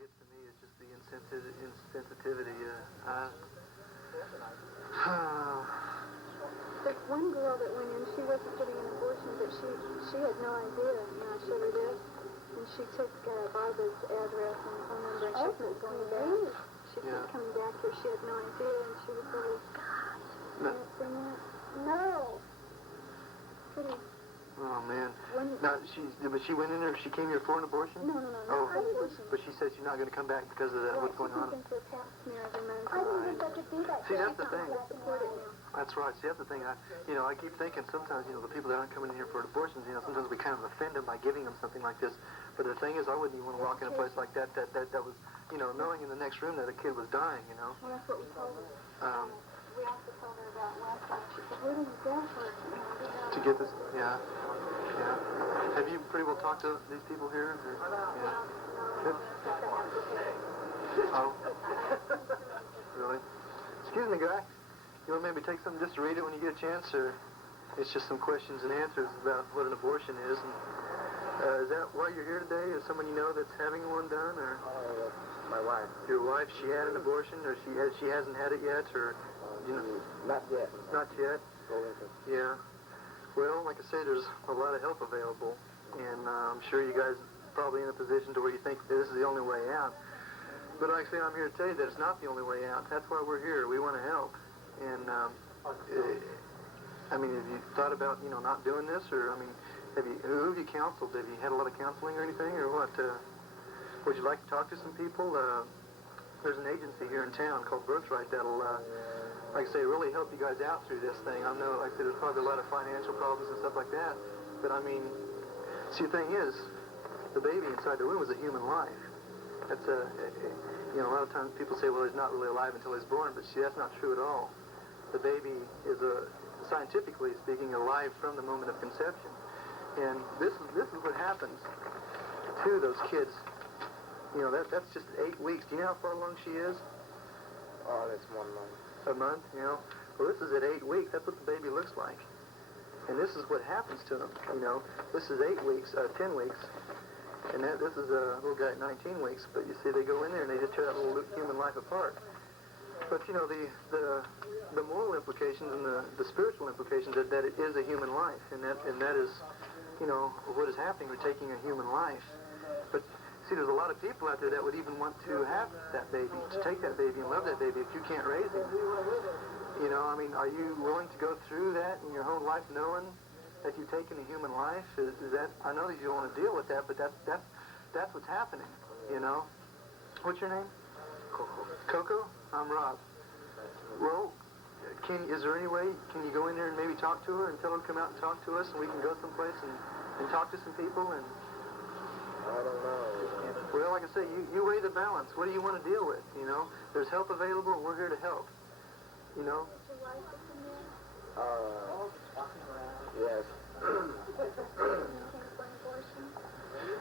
gets to me is just the insensitivity. There's one girl that went in, she wasn't getting an abortion, but she had no idea. You know, I showed her this, and she took Barbara's address and phone number, and she kept going back. She kept coming back here. She had no idea, and she was really... No. Pretty... Oh, man. Now, but she went in there, she came here for an abortion? No, for an abortion. But she said she's not going to come back because of that, what's going on? I didn't think I could do that. See, that's the thing. That's right. See, that's the thing. I keep thinking sometimes, the people that aren't coming in here for abortions, sometimes we kind of offend them by giving them something like this. But the thing is, I wouldn't even want to walk in a place like that was, knowing in the next room that a kid was dying, Well, that's what we told her. We also told her about last night. She said, where did you go for it? To get this, yeah. Have you pretty well talked to these people here? Or, Good. Oh. Really? Excuse me, guy. You want to maybe take something just to read it when you get a chance, or it's just some questions and answers about what an abortion is? And, is that why you're here today? Is someone you know that's having one done, or? My wife. Your wife? She had an abortion, or she hasn't had it yet, or? Not yet. Not yet? Yeah. Well, like I say, there's a lot of help available, and I'm sure you guys are probably in a position to where you think this is the only way out. But like I say, I'm here to tell you that it's not the only way out. That's why we're here. We want to help. And, have you thought about, not doing this, or, who have you counseled? Have you had a lot of counseling or anything, or what? Would you like to talk to some people? There's an agency here in town called Birthright that'll, like I say, really help you guys out through this thing. I know, like I said, there's probably a lot of financial problems and stuff like that. But see, the thing is, the baby inside the womb is a human life. That's a lot of times people say, well, he's not really alive until he's born, but see, that's not true at all. The baby is, scientifically speaking, alive from the moment of conception. And this is what happens to those kids. That's just 8 weeks. Do you know how far along she is? Oh, that's 1 month. A month, Well, this is at 8 weeks. That's what the baby looks like. And this is what happens to them, This is 8 weeks, 10 weeks. And this is a little guy at 19 weeks. But you see, they go in there and they just tear that little human life apart. But, the moral implications and the spiritual implications that it is a human life. And that is, what is happening. We're taking a human life. But see, there's a lot of people out there that would even want to have that baby, to take that baby and love that baby if you can't raise him. Are you willing to go through that in your whole life knowing that you've taken a human life? Is that, I know that you don't want to deal with that, but that's what's happening, What's your name? Coco. Coco? I'm Rob. Well, is there any way, can you go in there and maybe talk to her and tell her to come out and talk to us, and we can go someplace and talk to some people and... I don't know. Well, like I say, you weigh the balance. What do you want to deal with, There's help available, and we're here to help, Yes.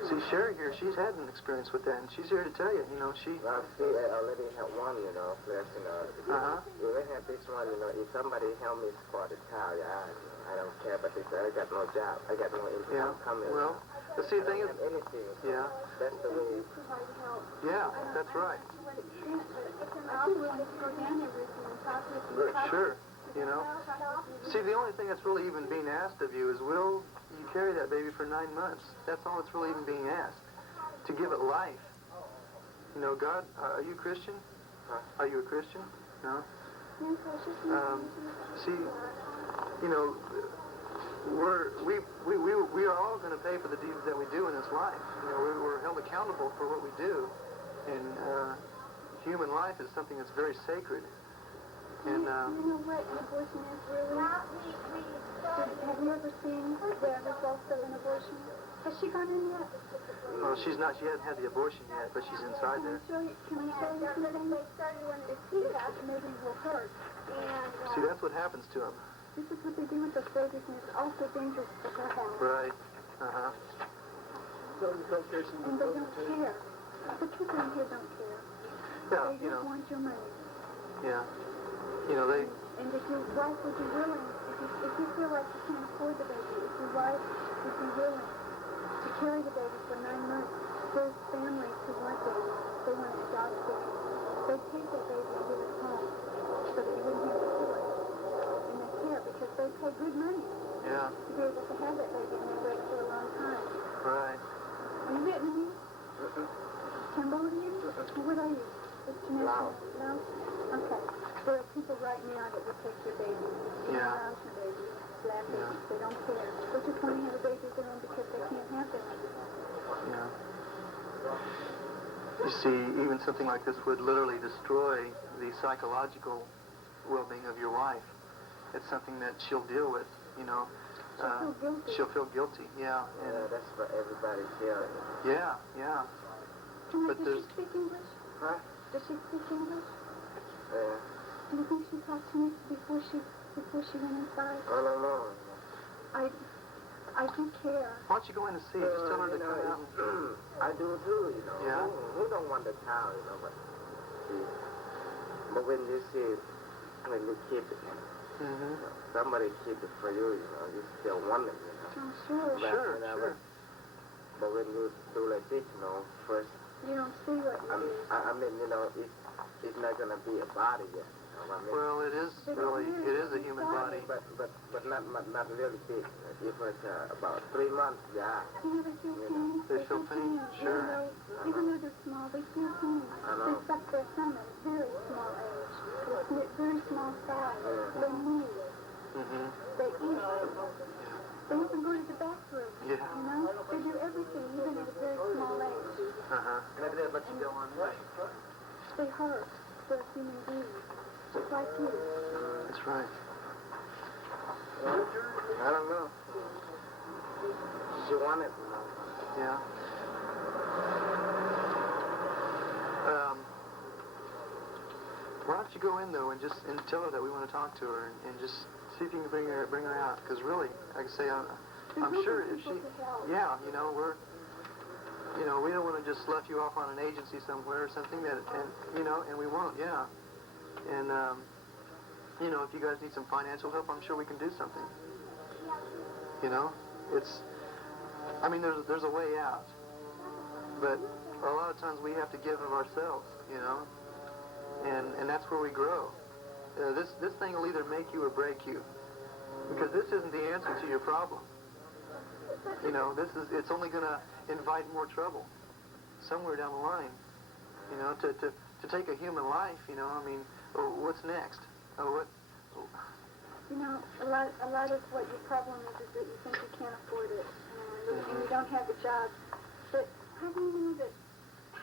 See, Sherry here, she's had an experience with that, and she's here to tell you, she... Well, see, I already have one, plus, You already have this one, if somebody help me support the child, I don't care, but I got no job, I got no income coming. Well, the see, the thing is... anything. Yeah. That's the way... Yeah, that's right. Sure, See, the only thing that's really even being asked of you is, will you carry that baby for 9 months? That's all that's really even being asked. To give it life. God, are you Christian? Huh? Are you a Christian? No? See, we are all going to pay for the deeds that we do in this life. We're held accountable for what we do. And human life is something that's very sacred. And, you know what abortion is really? Have you ever seen the results of an abortion? Has she gone in yet? Well, she's not. She hasn't had the abortion yet, but she's inside there. Can I show you something? They started when they see that, maybe it will hurt. And, see, that's what happens to them. This is what they do with the babies, and it's also dangerous for her health. Right. Uh-huh. And they don't care. The people in here don't care. Yeah, they just want your money. Yeah. They... And if your wife would be willing, if you feel like you can't afford the baby, if your wife would be willing to carry the baby for 9 months, there's families who want babies. They You see, even something like this would literally destroy the psychological well-being of your wife. It's something that she'll deal with, you know. She'll feel guilty, yeah. Yeah, that's for everybody sharing. Yeah, yeah. But does she speak English? Huh? Does she speak English? Yeah. Do you think she talked to me before she went inside? I don't know. I do care. Why don't you go in and see? Just tell her to come out. I do too, you know. Yeah. Who don't want the child, you know, but when you see it, when you keep it, somebody keep it for you, you know, you still want it, you know. Oh, sure. But, Sure, you know, sure. But when you do like this, you know, first, You don't see what you do. I mean, you know, it's not gonna be a body yet. You know what I mean? Well, it is really, it is a human body. But not really big. It was about 3 months, yeah. You know, they feel pain. They feel pain, sure. Even though they're small, they feel pain. I know. They suck their thumb at a very small age. Very small size. They move. They eat. They even go to the bathroom. Yeah. You know? They do everything, even at a very small age. Maybe they let you go on way. They hurt. They're human beings. Just like you. That's right. I don't know. She wanted, you know. Yeah. Why don't you go in though and just tell her that we want to talk to her and just see if you can bring her out? Because really, like I say, I'm sure if she, yeah, you know, we don't want to just slough you off on an agency somewhere or something and we won't, yeah. And you know, if you guys need some financial help, I'm sure we can do something. You know, I mean, there's a way out, but a lot of times we have to give of ourselves, you know, and that's where we grow. This thing will either make you or break you, because this isn't the answer to your problem. You know, it's only going to invite more trouble somewhere down the line. You know, to take a human life, you know, I mean, what's next? You know, a lot of what your problem is that you think you can't afford it, and you don't have a job. But how do you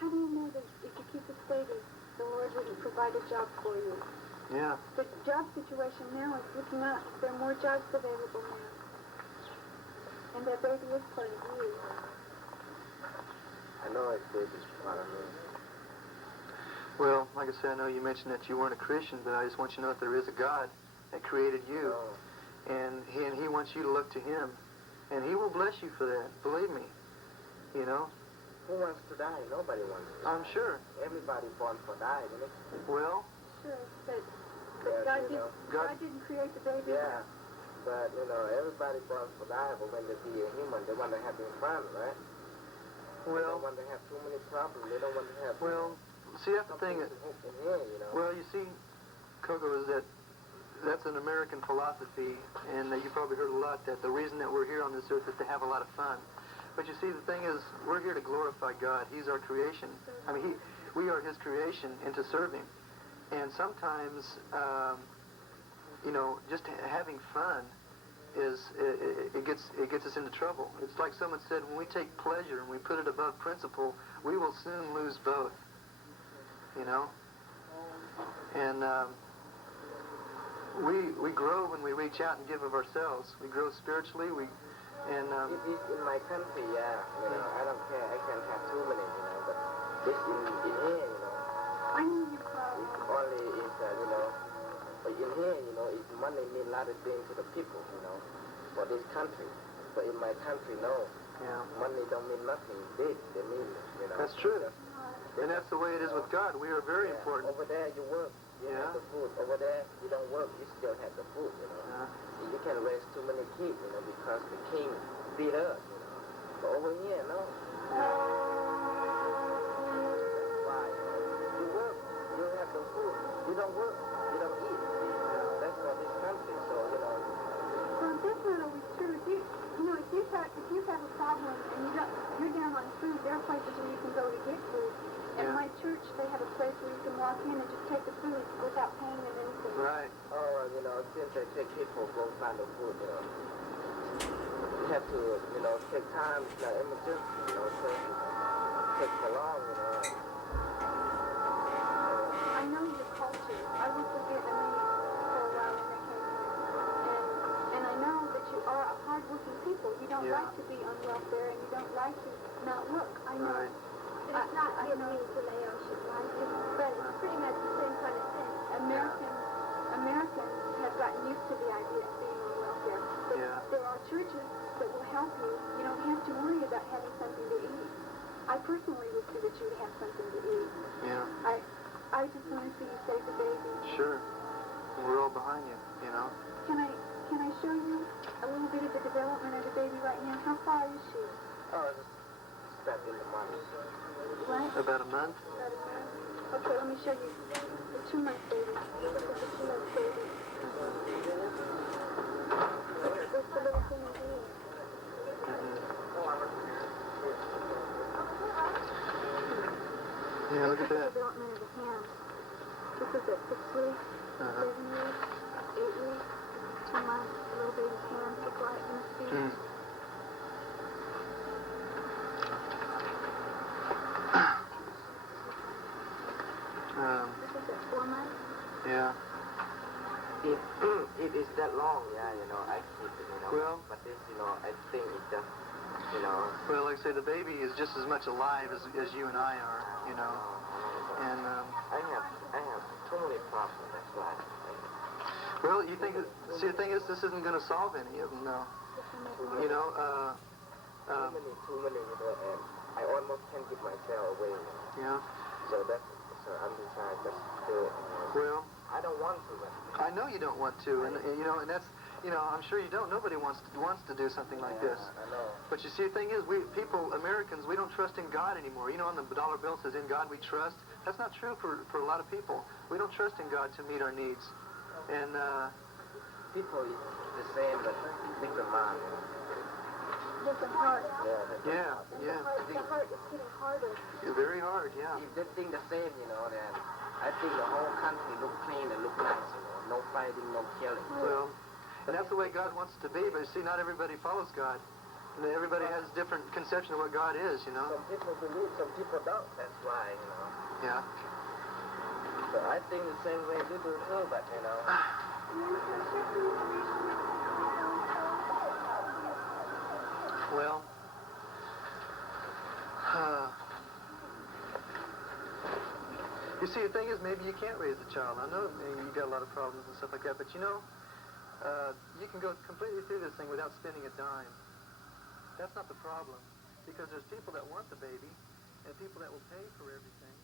know that if you keep it steady, the Lord wouldn't provide a job for you? Yeah. The job situation now is looking up. There are more jobs available now. And that baby is part of you. I know it's baby's part of me. Well, like I said, I know you mentioned that you weren't a Christian, but I just want you to know that there is a God that created you, and he wants you to look to Him, and He will bless you for that. Believe me. You know. Who wants to die? Nobody wants to die. I'm sure. Everybody born for die, isn't it? Well. Sure, but Yes, God didn't create the baby. Yeah, but you know, everybody born for die, but when they be a human, they want to have fun, right? Well. They don't want to have too many problems. They don't want to have. Well, see, that's the thing. You know? Well, you see, Coco, is that's an American philosophy, and you probably heard a lot that the reason that we're here on this earth is to have a lot of fun. But you see, the thing is, we're here to glorify God. He's our creation. I mean, we are His creation, and to serve Him. And sometimes, you know, just having fun it gets us into trouble. It's like someone said, when we take pleasure and we put it above principle, we will soon lose both. You know, and we grow when we reach out and give of ourselves. We grow spiritually. in my country, yeah, you know, I don't care. I can have too many, you know, but this in here, you know, I knew you probably. it only is, you know, but in here, you know, money means a lot of things to the people, you know, for this country. But in my country, no. Yeah. Money don't mean nothing big. They mean, you know. That's true. And that's the way it is with God. We are very important. Over there, you work. You have the food. Over there, you don't work. You still have the food, you know. You can't raise too many kids, you know, because the king beat us, you know. But over here, no. That's why, you work. You have the food. You don't work. You don't eat. That's for this country, so, you know. Well, that's not always true. If you have a problem and you're down on food, there are places where you can go to get food. At my church, they have a place where you can walk in and just take the food without paying them anything. Right. Oh, you know, since they take people go find the food, you know. You have to, you know, take time. It's not emergency, you know, so it takes so long, you know. I know. Right. It's not giving me filet ocean, right? But it's pretty much the same kind of thing. Americans have gotten used to the idea of being on welfare. But Yeah. there are churches that will help you. You don't have to worry about having something to eat. I personally would see that you would have something to eat. Yeah. I just want to see you save the baby. Sure. We're all behind you, you know. Can I show you a little bit of the development of the baby right now? How far is she? Oh, just start in the morning. What? About a month? About a month? Okay, let me show you the 2-month baby. This is the 2-month baby. What's the little thing here? Yeah, look at This is the that. development of the hand. This is at 6 weeks, 7 weeks, 8 weeks, 2 months. The little baby's hands look like in his feet. Mm. This is at 4 months. Yeah. If it is that long, yeah, I keep it, Well- But this, I think it's just, Well, like I say, the baby is just as much alive as you and I are, you know. And, I have too many problems, that's why. well, you think, see, the thing is, this isn't going to solve any of them, though. You know, Too many, and I almost can't give myself away, yeah. So I'm decided just to do it. Well, I don't want to, but I know you don't want to, and and that's, I'm sure you don't. Nobody wants to do something like this. I know. But you see, the thing is, Americans, we don't trust in God anymore. You know, on the dollar bill it says, "In God we trust." That's not true for a lot of people. We don't trust in God to meet our needs. And People is the same, but different mind. Different heart. yeah. The heart is getting harder. It's very hard. Yeah. If they think the same, then I think the whole country look clean and look nice, No fighting, no killing. Well, and that's the way God wants it to be. But you see, not everybody follows God. And everybody has a different conception of what God is. Some people believe, some people don't. That's why, Yeah. So I think the same way you do too, but, Well, you see, the thing is, maybe you can't raise a child. I know you got a lot of problems and stuff like that, but you can go completely through this thing without spending a dime. That's not the problem, because there's people that want the baby, and people that will pay for everything.